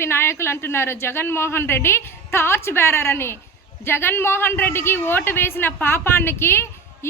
వైఎస్ఆర్సీపీ నాయకులు అంటున్నారు. Jaganmohan Reddy torch bearer అని. జగన్మోహన్ రెడ్డికి ఓటు వేసిన పాపానికి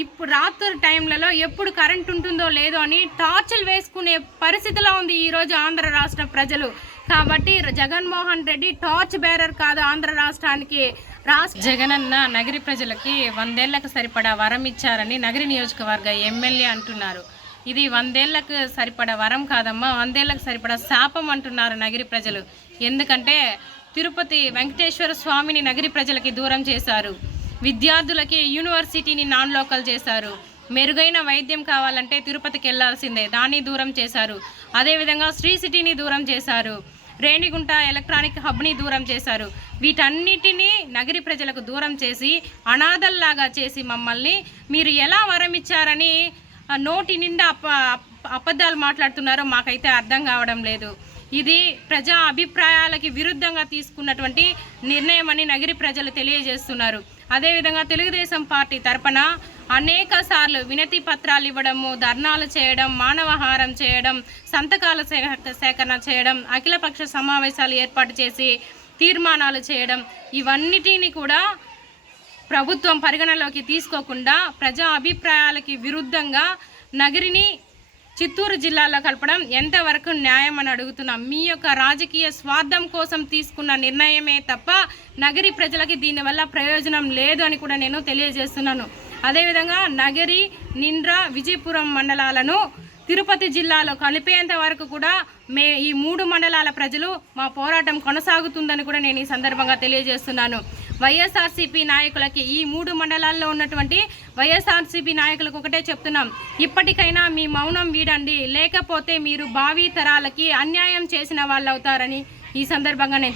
ఇప్పుడు రాత్రి టైంలలో ఎప్పుడు కరెంట్ ఉంటుందో లేదో అని టార్చులు వేసుకునే పరిస్థితిలో ఉంది ఈరోజు ఆంధ్ర రాష్ట్ర ప్రజలు. కాబట్టి జగన్మోహన్ రెడ్డి టార్చ్ బేరర్ కాదు ఆంధ్ర రాష్ట్రానికి. రాష్ట్ర జగనన్న నగరి ప్రజలకి వందేళ్ళకు సరిపడా వరం ఇచ్చారని నగరి నియోజకవర్గ ఎమ్మెల్యే అంటున్నారు. ఇది వందేళ్ళకు సరిపడ వరం కాదమ్మా. వందేళ్ళకు సరిపడ శాపం అంటున్నారు నగరి ప్రజలు. ఎందుకంటే తిరుపతి వెంకటేశ్వర స్వామిని నగరి ప్రజలకి దూరం చేశారు. విద్యార్థులకి యూనివర్సిటీని నాన్ లోకల్ చేశారు. మెరుగైన వైద్యం కావాలంటే తిరుపతికి వెళ్ళాల్సిందే దాన్ని దూరం చేశారు. అదేవిధంగా శ్రీ సిటీని దూరం చేశారు. రేణిగుంట ఎలక్ట్రానిక్ హబ్ని దూరం చేశారు. వీటన్నిటినీ నగరి ప్రజలకు దూరం చేసి అనాథల్లాగా చేసి మమ్మల్ని మీరు ఎలా వరం ఇచ్చారని నోటి నిండా అప అబద్ధాలు మాట్లాడుతున్నారో మాకైతే అర్థం కావడం లేదు. ఇది ప్రజా అభిప్రాయాలకి విరుద్ధంగా తీసుకున్నటువంటి నిర్ణయం అని నగిరి ప్రజలు తెలియజేస్తున్నారు. అదేవిధంగా తెలుగుదేశం పార్టీ తరపున అనేక సార్లు వినతి పత్రాలు ఇవ్వడము ధర్నాలు చేయడం మానవహారం చేయడం సంతకాల సేకరణ చేయడం అఖిలపక్ష సమావేశాలు ఏర్పాటు చేసి తీర్మానాలు చేయడం ఇవన్నిటిని కూడా ప్రభుత్వం పరిగణలోకి తీసుకోకుండా ప్రజా అభిప్రాయాలకి విరుద్ధంగా నగరిని చిత్తూరు జిల్లాలో కలపడం ఎంతవరకు న్యాయం అని అడుగుతున్నాం. మీ యొక్క రాజకీయ స్వార్థం కోసం తీసుకున్న నిర్ణయమే తప్ప నగరి ప్రజలకి దీనివల్ల ప్రయోజనం లేదు అని కూడా నేను తెలియజేస్తున్నాను. అదేవిధంగా నగరి నిండ్ర విజయపురం మండలాలను తిరుపతి జిల్లాలో కలిపేంత వరకు కూడా మే ఈ మూడు మండలాల ప్రజలు మా పోరాటం కొనసాగుతుందని కూడా నేను ఈ సందర్భంగా తెలియజేస్తున్నాను. వైఎస్ఆర్సీపీ నాయకులకి ఈ మూడు మండలాల్లో ఉన్నటువంటి వైఎస్ఆర్సీపీ నాయకులకు ఒకటే చెప్తున్నాం. ఇప్పటికైనా మీ మౌనం వీడండి. లేకపోతే మీరు భావి తరాలకి అన్యాయం చేసిన వాళ్ళు అవుతారని ఈ సందర్భంగా నేను